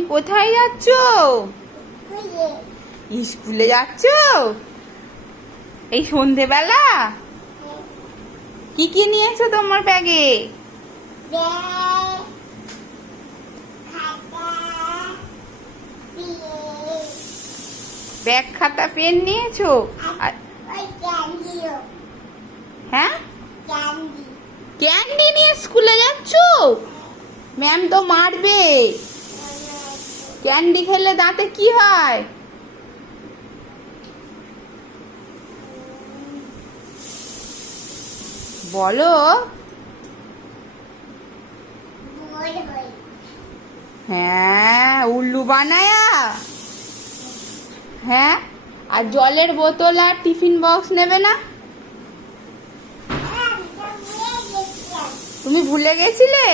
তুমি কোথায় যাচ্ছ? স্কুলে যাচ্ছ? এই সন্ধেবেলা? কি কি নিয়েছো তোমার ব্যাগে? ব্যাগ, খাতা, পেন নিয়েছো? হ্যাঁ, ক্যান্ডি নিয়ে স্কুলে যাচ্ছ? ম্যাম তো মারবে। ক্যান্ডি খেলে দাঁতে কি হয়? বলো। হ্যাঁ, উল্লু বানায়া। হ্যাঁ, আর জলের বোতল আর টিফিন বক্স নেবে না? তুমি ভুলে গেছিলে?